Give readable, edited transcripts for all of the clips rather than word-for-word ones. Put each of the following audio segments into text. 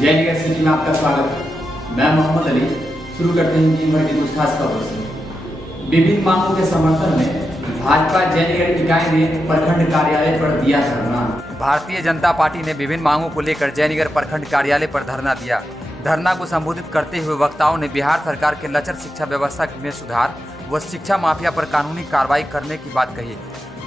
Jaynagar city में आपका स्वागत है। मैं मोहम्मद अली। शुरू करते हैं दिन भर की कुछ खास खबरों से। विभिन्न मांगों के समर्थन में भाजपा जयनगर इकाई ने प्रखंड कार्यालय पर दिया धरना। भारतीय जनता पार्टी ने विभिन्न मांगों को लेकर जयनगर प्रखंड कार्यालय पर धरना दिया। धरना को संबोधित करते हुए वक्ताओं ने बिहार सरकार के लचर शिक्षा व्यवस्था में सुधार व शिक्षा माफिया पर कानूनी कार्रवाई करने की बात कही।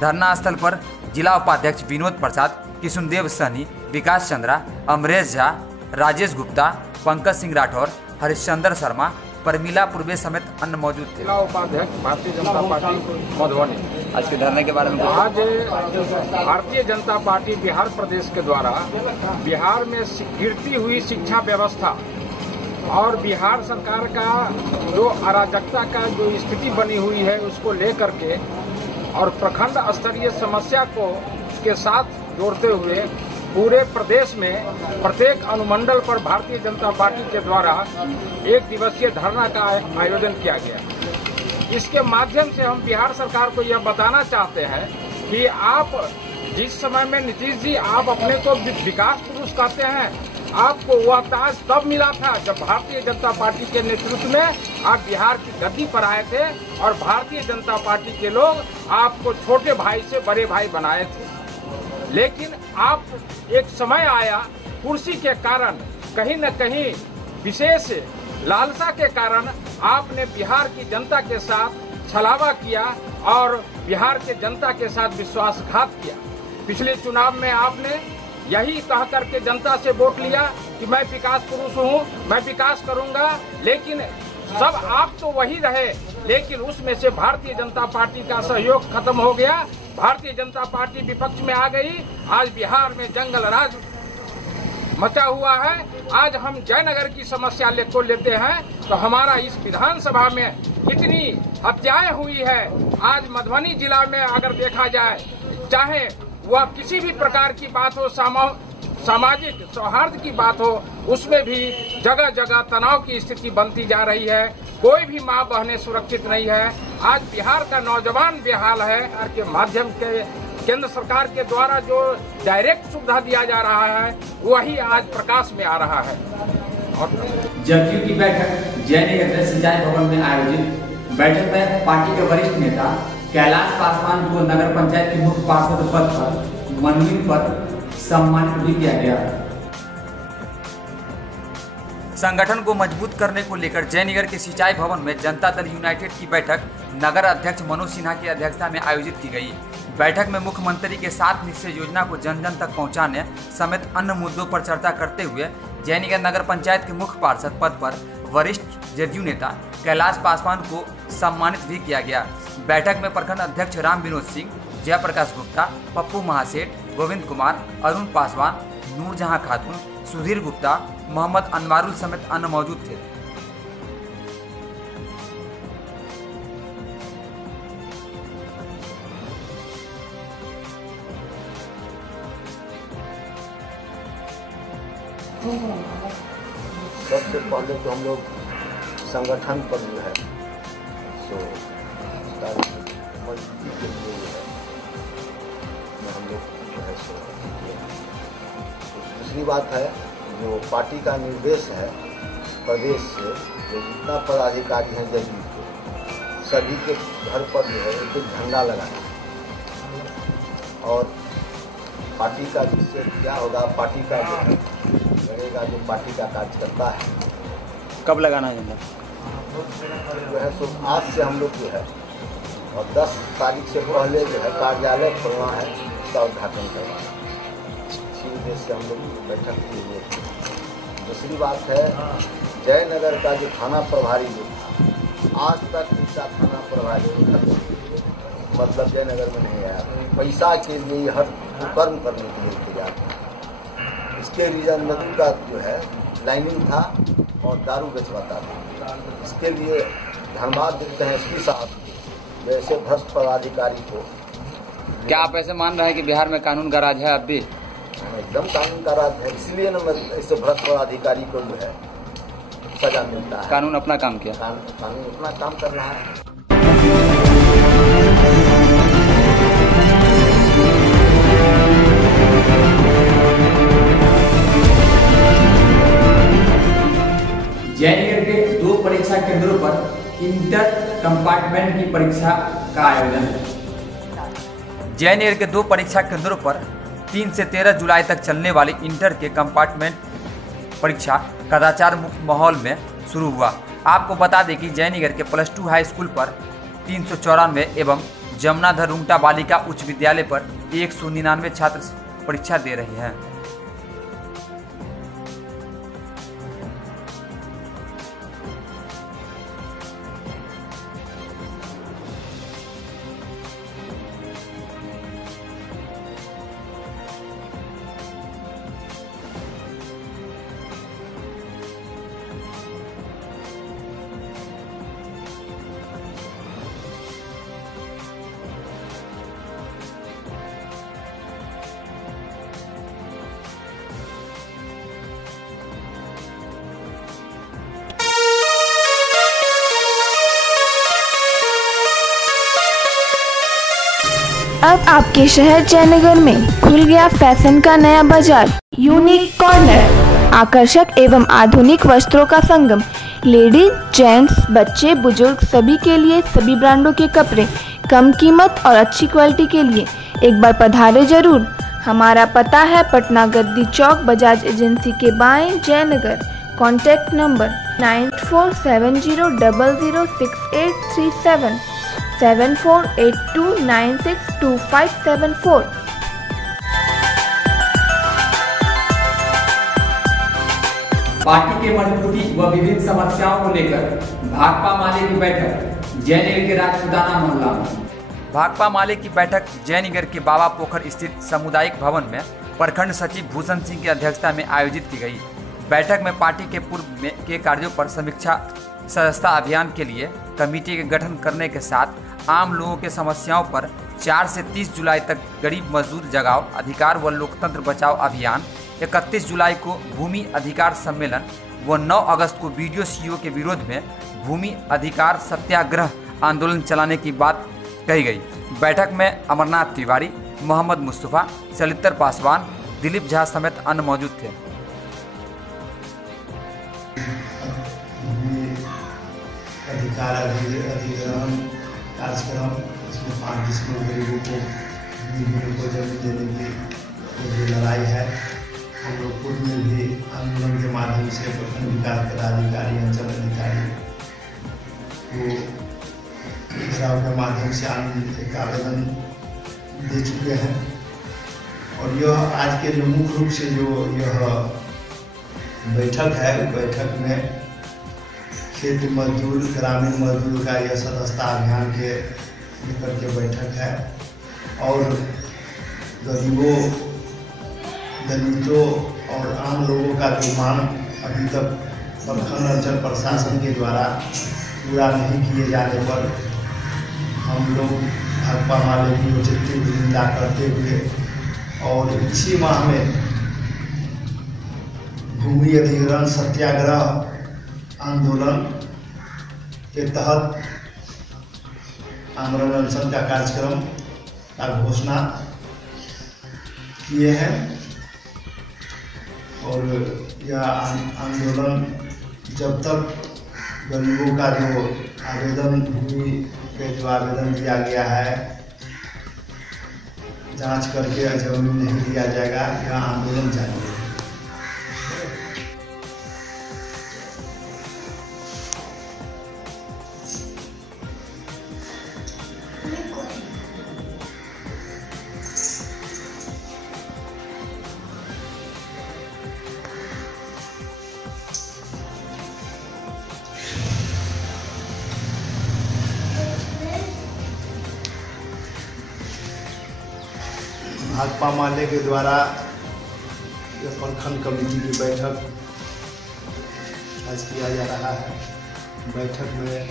धरना स्थल पर जिला उपाध्यक्ष विनोद प्रसाद, किशुनदेव सहनी, विकास चंद्रा, अमरेश झा, राजेश गुप्ता, पंकज सिंह राठौर, हरिश्चंद्र शर्मा, परमिला पूर्वे समेत अन्य मौजूद थे। जिला उपाध्यक्ष भारतीय जनता पार्टी मधुबनी। आज के धरने के बारे में आज भारतीय जनता पार्टी बिहार प्रदेश के द्वारा बिहार में गिरती हुई शिक्षा व्यवस्था और बिहार सरकार का जो अराजकता का जो स्थिति बनी हुई है उसको लेकर के और प्रखंड स्तरीय समस्या को उसके साथ जोड़ते हुए पूरे प्रदेश में प्रत्येक अनुमंडल पर भारतीय जनता पार्टी के द्वारा एक दिवसीय धरना का आयोजन किया गया। इसके माध्यम से हम बिहार सरकार को यह बताना चाहते हैं कि आप जिस समय में नीतीश जी आप अपने को विकास पुरुष कहते हैं, आपको वह ताज तब मिला था जब भारतीय जनता पार्टी के नेतृत्व में आप बिहार की गद्दी पर आए थे और भारतीय जनता पार्टी के लोग आपको छोटे भाई से बड़े भाई बनाए थे। लेकिन आप एक समय आया कुर्सी के कारण कहीं न कहीं विशेष लालसा के कारण आपने बिहार की जनता के साथ छलावा किया और बिहार के जनता के साथ विश्वासघात किया। पिछले चुनाव में आपने यही कह करके जनता से वोट लिया कि मैं विकास पुरुष हूँ, मैं विकास करूंगा, लेकिन सब आप तो वही रहे, लेकिन उसमें से भारतीय जनता पार्टी का सहयोग खत्म हो गया। भारतीय जनता पार्टी विपक्ष में आ गई। आज बिहार में जंगल राज मचा हुआ है। आज हम जयनगर की समस्या को लेते हैं तो हमारा इस विधानसभा में इतनी हत्याएं हुई है। आज मधुबनी जिला में अगर देखा जाए, चाहे वह किसी भी प्रकार की बात हो, सामाजिक सौहार्द की बात हो, उसमें भी जगह जगह तनाव की स्थिति बनती जा रही है। कोई भी माँ बहनें सुरक्षित नहीं है। आज बिहार का नौजवान बेहाल है और के माध्यम के केंद्र सरकार के द्वारा जो डायरेक्ट सुविधा दिया जा रहा है वही आज प्रकाश में आ रहा है। और जदयू की बैठक जयनगर सिंचाई भवन में आयोजित। बैठक में पार्टी के वरिष्ठ नेता कैलाश पासवान को नगर पंचायत के मुख्य पार्षद पद पर मनोनीत पर सम्मानित भी किया गया। संगठन को मजबूत करने को लेकर जयनगर के सिंचाई भवन में जनता दल यूनाइटेड की बैठक नगर अध्यक्ष मनोज सिन्हा की अध्यक्षता में आयोजित की गई। बैठक में मुख्यमंत्री के 7 निश्चय योजना को जन जन तक पहुंचाने समेत अन्य मुद्दों पर चर्चा करते हुए जयनगर नगर पंचायत के मुख्य पार्षद पद पर वरिष्ठ जदयू नेता कैलाश पासवान को सम्मानित भी किया गया। बैठक में प्रखंड अध्यक्ष राम विनोद सिंह, जयप्रकाश गुप्ता, पप्पू महासेठ, गोविंद कुमार, अरुण पासवान, नूरजहां खातून, सुधीर गुप्ता, मोहम्मद अनवारुल समेत अन्य मौजूद थे। सबसे पहले तो हम लोग संगठन पर जो है सो मजबूती के लिए जो है हम लोग जो है सो दूसरी बात है जो पार्टी का निर्देश है प्रदेश से जो जितना पदाधिकारी हैं जदयू के सभी के घर पर जो है एक झंडा लगाना और पार्टी का जिससे क्या होगा, पार्टी का जो है लगेगा जो पार्टी का कार्यकर्ता है। कब लगाना है झंडा? जो है सो आज से हम लोग जो है और 10 तारीख से पहले जो है कार्यालय खुलना है, उसका उद्घाटन करना है। इसी उद्देश्य से हम लोग बैठक की हुए थे। दूसरी बात है जयनगर का जो थाना प्रभारी जो था, आज तक इसका थाना प्रभारी मतलब जयनगर में नहीं आया। पैसा के लिए हर कुकर्म करने के लिए तैयार था। इसके रीजन नदी का जो है लाइनिंग था और दारू बेचवाता था। इसके लिए धन्यवाद देते हैं एसपी साहब को, वैसे भ्रष्ट पदाधिकारी को। क्या आप ऐसे मान रहे हैं कि बिहार में कानून का राज है? अब भी एकदम कानून का राज है, इसलिए न ऐसे भ्रष्ट पदाधिकारी को जो है सजा मिलता है। कानून अपना काम किया, कानून अपना काम कर रहा है। इंटर कंपार्टमेंट की परीक्षा का आयोजन। JNER के 2 परीक्षा केंद्रों पर 3 से 13 जुलाई तक चलने वाली इंटर के कंपार्टमेंट परीक्षा कदाचार मुक्त माहौल में शुरू हुआ। आपको बता दें कि JNER के +2 हाई स्कूल पर 394 एवं जमुनाधर रुंगटा बालिका उच्च विद्यालय पर 199 छात्र परीक्षा दे रहे हैं। अब आपके शहर जयनगर में खुल गया फैशन का नया बाजार यूनिक कॉर्नर। आकर्षक एवं आधुनिक वस्त्रों का संगम। लेडीज, जेंट्स, बच्चे, बुजुर्ग सभी के लिए सभी ब्रांडों के कपड़े कम कीमत और अच्छी क्वालिटी के लिए एक बार पधारे जरूर। हमारा पता है पटना गद्दी चौक, बजाज एजेंसी के बाएं, जयनगर। Contact number 9470006837 7482962574। पार्टी के मजबूती व विभिन्न समस्याओं को लेकर भाकपा माले की बैठक JNER के राजपुताना मोहल्ला में। भाकपा माले की बैठक JNER के बाबा पोखर स्थित सामुदायिक भवन में प्रखंड सचिव भूषण सिंह की अध्यक्षता में आयोजित की गई। बैठक में पार्टी के पूर्व के कार्यों पर समीक्षा, सदस्यता अभियान के लिए कमेटी के गठन करने के साथ आम लोगों के समस्याओं पर 4 से 30 जुलाई तक गरीब मजदूर जगाओ अधिकार व लोकतंत्र बचाओ अभियान, 31 जुलाई को भूमि अधिकार सम्मेलन व 9 अगस्त को BDO-CO के विरोध में भूमि अधिकार सत्याग्रह आंदोलन चलाने की बात कही गई। बैठक में अमरनाथ तिवारी, मोहम्मद मुस्तफा, चलित्र पासवान, दिलीप झा समेत अन्य मौजूद थे। अधिकार अधिग्रहण कार्यक्रम, इसमें 5 डिसमिल गरीबों को जमीन देने की जो लड़ाई है, हम लोग खुद में भी आंदोलन के माध्यम से प्रखंड विकास पदाधिकारी, अंचल अधिकारी को घेराव के माध्यम से एक आवेदन दे चुके हैं। और यह आज के जो मुख्य रूप से जो यह बैठक है, बैठक में खेत मजदूर, ग्रामीण मजदूर का यह सदस्यता अभियान के लेकर के बैठक है। और गरीबों, दलितों और आम लोगों का जो मांग अभी तक प्रखंड अंचल प्रशासन के द्वारा पूरा नहीं किए जाने पर हम लोग भाकपा माले की औचित्य निंदा करते हुए और इसी माह में भूमि अधिग्रहण सत्याग्रह आंदोलन के तहत आमरण अनशन का कार्यक्रम का घोषणा किए हैं। और यह आंदोलन जब तक गरीबों का जो आवेदन, भूमि पे जो आवेदन दिया गया है, जांच करके जमीन नहीं दिया जाएगा, यह आंदोलन जारी है। भाकपा माले के द्वारा यह प्रखंड कमेटी की बैठक आज किया जा रहा है। बैठक में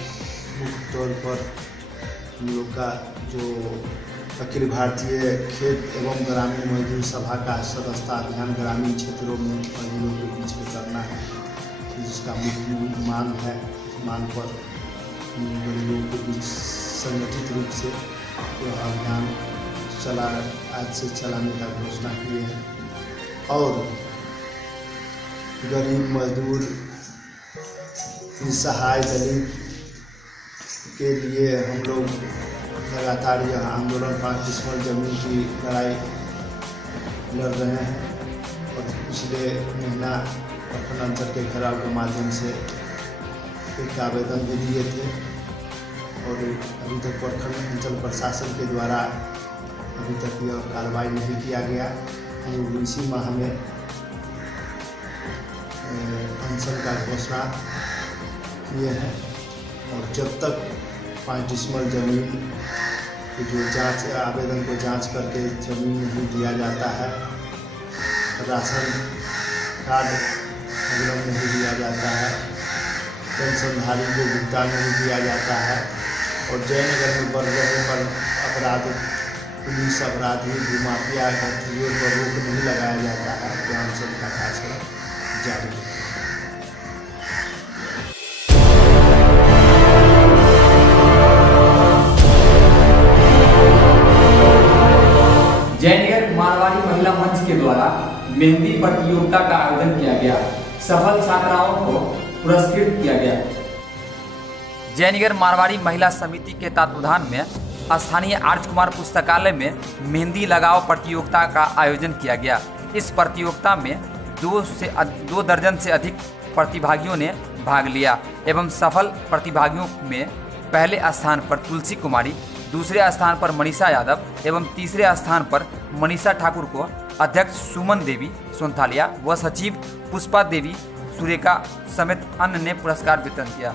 मुख्य तौर पर हम लोग का जो अखिल भारतीय खेत एवं ग्रामीण मजदूर सभा का सदस्यता अभियान ग्रामीण क्षेत्रों में मजदूरों के बीच में करना है, जिसका मुख्य मांग है। मांग पर गरीबों के बीच संगठित रूप से यह अभियान आज से चलाने का घोषणा किए हैं। और गरीब मजदूर, निसहाय, दलित के लिए हम लोग लगातार यह आंदोलन 5 डिसमिल जमीन की लड़ाई लड़ रहे हैं और पिछले महीना प्रखंड अंचल के घेराव के माध्यम से एक आवेदन भी दिए थे और अभी तक प्रखंड अंचल प्रशासन के द्वारा अभी तक यह कार्रवाई नहीं किया गया। हम लोग इसी माह में अनशन का घोषणा किए हैं और जब तक 5 डिसमिल जमीन की जो जांच आवेदन को जांच करके जमीन नहीं दिया जाता है, राशन कार्ड उपलब्ध नहीं दिया जाता है, पेंशनधारी को भुगतान नहीं दिया जाता है और जयनगर में बढ़ रहे पर अपराध पुलिस अपराधी भूमाफिया गतिविधियों पर रोक नहीं लगाया जाता है तो अनशन का कार्य जारी है। जयनगर मारवाड़ी महिला मंच के द्वारा मेहंदी प्रतियोगिता का आयोजन किया गया। सफल छात्राओं को पुरस्कृत किया गया। जयनगर मारवाड़ी महिला समिति के तत्वावधान में स्थानीय आर्च कुमार पुस्तकालय में मेहंदी लगाओ प्रतियोगिता का आयोजन किया गया। इस प्रतियोगिता में 2 दर्जन से अधिक प्रतिभागियों ने भाग लिया एवं सफल प्रतिभागियों में पहले स्थान पर तुलसी कुमारी, दूसरे स्थान पर मनीषा यादव एवं तीसरे स्थान पर मनीषा ठाकुर को अध्यक्ष सुमन देवी सोनथालिया व सचिव पुष्पा देवी सुरेखा समेत अन्य ने पुरस्कार वितरण किया।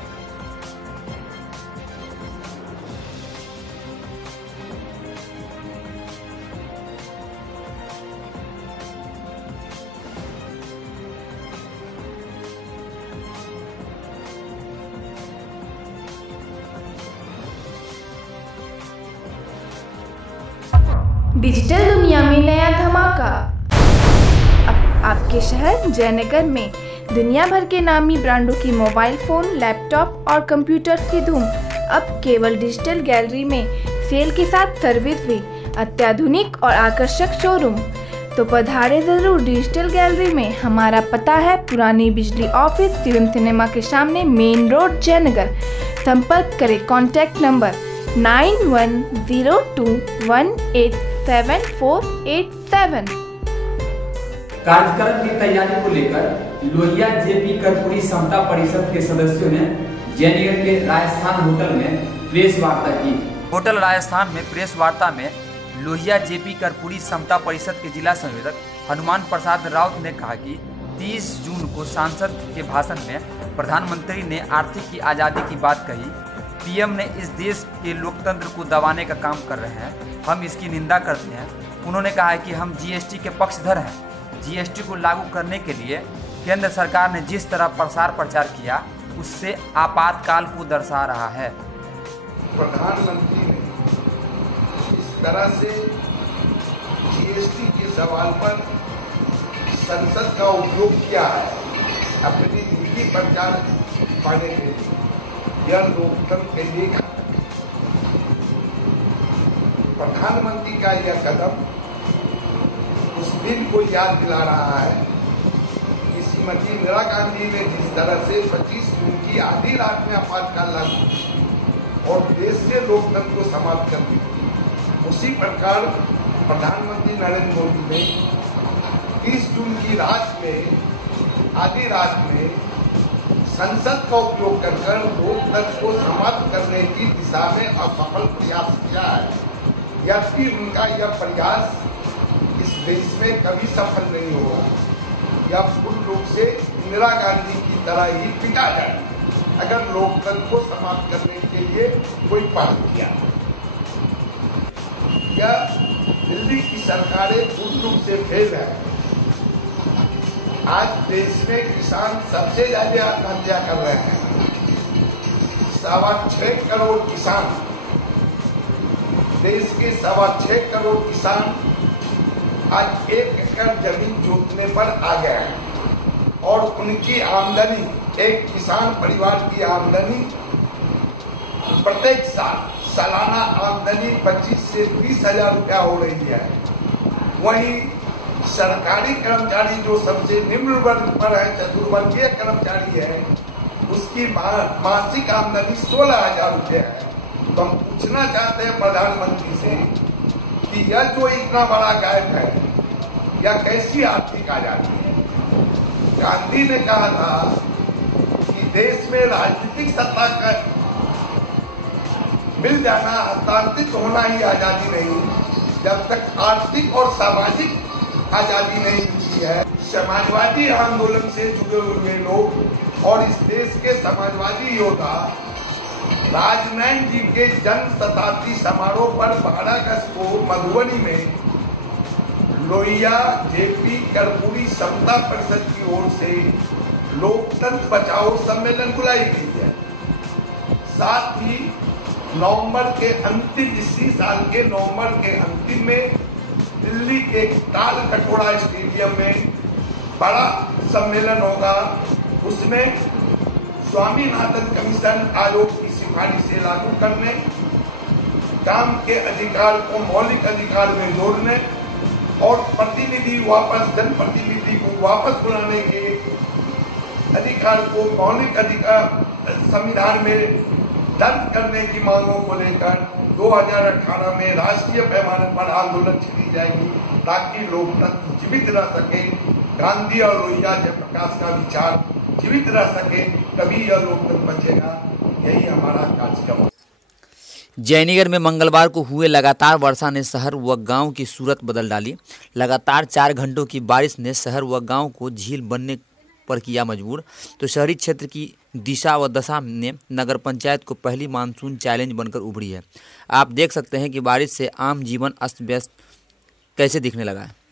डिजिटल दुनिया में नया धमाका। अब आपके शहर जयनगर में दुनिया भर के नामी ब्रांडों की मोबाइल फोन, लैपटॉप और कंप्यूटर्स की धूम। अब केवल डिजिटल गैलरी में सेल के साथ सर्विस भी, अत्याधुनिक और आकर्षक शोरूम। तो पधारे जरूर डिजिटल गैलरी में। हमारा पता है पुरानी बिजली ऑफिस, शिवम सिनेमा के सामने, मेन रोड, जयनगर। संपर्क करें। Contact number 9102187487। कार्यक्रम की तैयारी को लेकर लोहिया जेपी कर्पूरी समता परिषद के सदस्यों ने जयनगर के राजस्थान होटल में प्रेस वार्ता की। होटल राजस्थान में प्रेस वार्ता में लोहिया जेपी कर्पूरी समता परिषद के जिला संयोजक हनुमान प्रसाद राउत ने कहा कि 30 जून को सांसद के भाषण में प्रधानमंत्री ने आर्थिक की आज़ादी की बात कही। पीएम ने इस देश के लोकतंत्र को दबाने का काम कर रहे हैं, हम इसकी निंदा करते हैं। उन्होंने कहा है कि हम जीएसटी के पक्षधर हैं। जीएसटी को लागू करने के लिए केंद्र सरकार ने जिस तरह प्रसार प्रचार किया उससे आपातकाल को दर्शा रहा है। प्रधानमंत्री ने इस तरह से जीएसटी के सवाल पर संसद का उपयोग किया है अपनी नीति प्रचार पाने के लिए, यह लोकतंत्र के लिए प्रधानमंत्री का यह कदम उस दिन को याद दिला रहा है कि श्रीमती इंदिरा गांधी ने जिस तरह से 25 जून की आधी रात में आपातकाल लागू की और देश से लोकतंत्र को समाप्त कर दी, उसी प्रकार प्रधानमंत्री नरेंद्र मोदी ने 30 जून की रात में, आधी रात में संसद का उपयोग कर लोकतंत्र को समाप्त करने की दिशा में असफल प्रयास किया है। यद्यपि उनका यह प्रयास इस देश में कभी सफल नहीं होगा। यह पूर्ण रूप से इंदिरा गांधी की तरह ही पिटा जाए अगर लोकतंत्र को समाप्त करने के लिए कोई पहल किया। यह दिल्ली की सरकारें पूर्ण रूप से फेल है। आज देश में किसान सबसे ज्यादा आत्महत्या कर रहे हैं। 6.25 करोड़ किसान, देश के 6.25 करोड़ किसान आज 1 एकड़ जमीन जोतने पर आ गए हैं और उनकी आमदनी, एक किसान परिवार की आमदनी प्रत्येक साल सालाना आमदनी 25 से 20 हजार रुपया हो रही है। वहीं सरकारी कर्मचारी जो सबसे निम्न वर्ग पर है, चतुर्वर्गीय कर्मचारी है, उसकी मासिक आमदनी 16 हजार रुपये है। तो हम पूछना चाहते हैं प्रधानमंत्री से कि यह जो इतना बड़ा गैप है, यह कैसी आर्थिक आजादी है। गांधी ने कहा था कि देश में राजनीतिक सत्ता का मिल जाना, हस्तांतरित होना ही आजादी नहीं, जब तक आर्थिक और सामाजिक आजादी नहीं मिलती है। समाजवादी आंदोलन से जुड़े हुए लोग और इस देश के समाजवादी योद्धा राजनैन जी के जन्म शताब्दी समारोह पर 12 अगस्त को मधुबनी में लोहिया जेपी कर्पूरी समता परिषद की ओर से लोकतंत्र बचाओ सम्मेलन बुलाई गई है। साथ ही नवंबर के अंतिम, इसी साल के नवंबर के अंतिम में दिल्ली के ताल कटोरा स्टेडियम में बड़ा सम्मेलन होगा। उसमें स्वामीनाथन कमीशन आयोग की सिफारिशें लागू करने, काम के अधिकार को मौलिक अधिकार में जोड़ने और प्रतिनिधि वापस, जनप्रतिनिधि को वापस बुलाने के अधिकार को मौलिक अधिकार संविधान में दर्ज करने की मांगों को लेकर 2018 में राष्ट्रीय पैमाने पर आंदोलन छेड़ी जाएगी, ताकि लोकतंत्र जीवित रह सके, गांधी और लोहिया जयप्रकाश का विचार जीवित रह सके, तभी यह लोकतंत्र बचेगा। यही हमारा कार्यक्रम है। जयनगर में मंगलवार को हुए लगातार वर्षा ने शहर व गांव की सूरत बदल डाली। लगातार 4 घंटों की बारिश ने शहर व गांव को झील बनने पर किया मजबूर। तो शहरी क्षेत्र की दिशा व दशा ने नगर पंचायत को पहली मानसून चैलेंज बनकर उभरी है। आप देख सकते हैं कि बारिश से आम जीवन अस्त व्यस्त कैसे दिखने लगा है।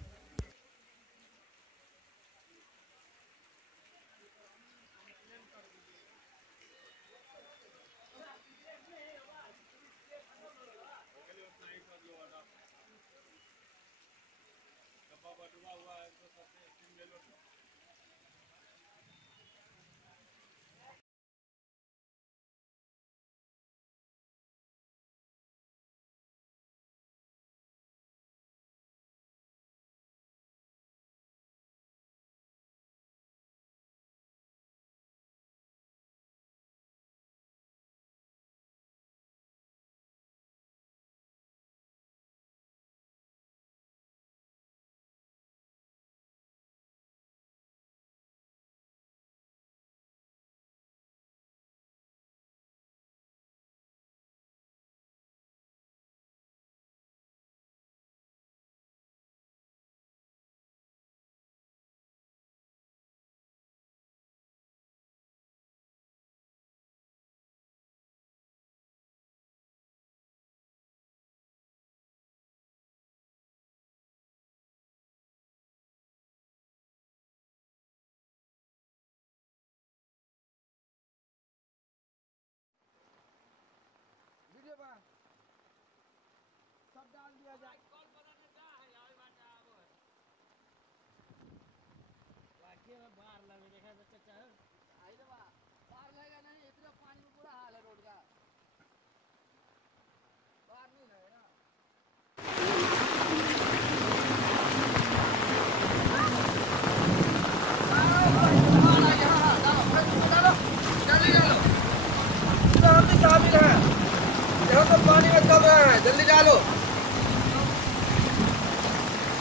जल्दी डालो।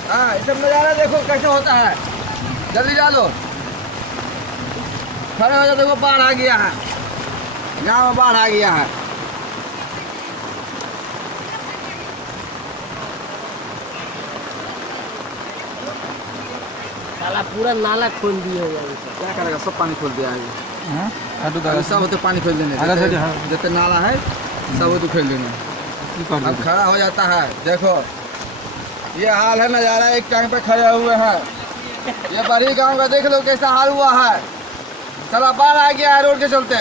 हाँ, इस सब नज़ारा देखो कैसे होता है। जल्दी डालो, खड़े हो जाओ। देखो बाढ़ आ गया है, गाँव में बाढ़ आ गया है। साला पूरा नाला खोल दिए। क्या करेगा, सब पानी खोल दिया है। सब होते पानी खोल देने, जितने नाला है सब होते खोल देने। अब खड़ा हो जाता है। देखो ये हाल है, नज़ारा एक टांग पे खड़े हुए हैं। ये बड़ी गांव का देख लो कैसा हाल हुआ है। साला बाढ़ आ गया है रोड के चलते।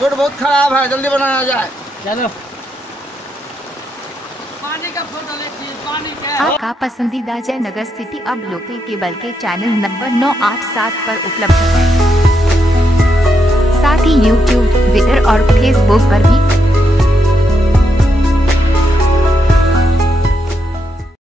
रोड बहुत खराब है, जल्दी बनाया जाए। चलो पानी का फोटो देखिए, पानी का। आपका पसंदीदा जयनगर सिटी अब लोकल केबल के चैनल नंबर 987 पर उपलब्ध है। साथ ही YouTube, ट्विटर और फेसबुक पर भी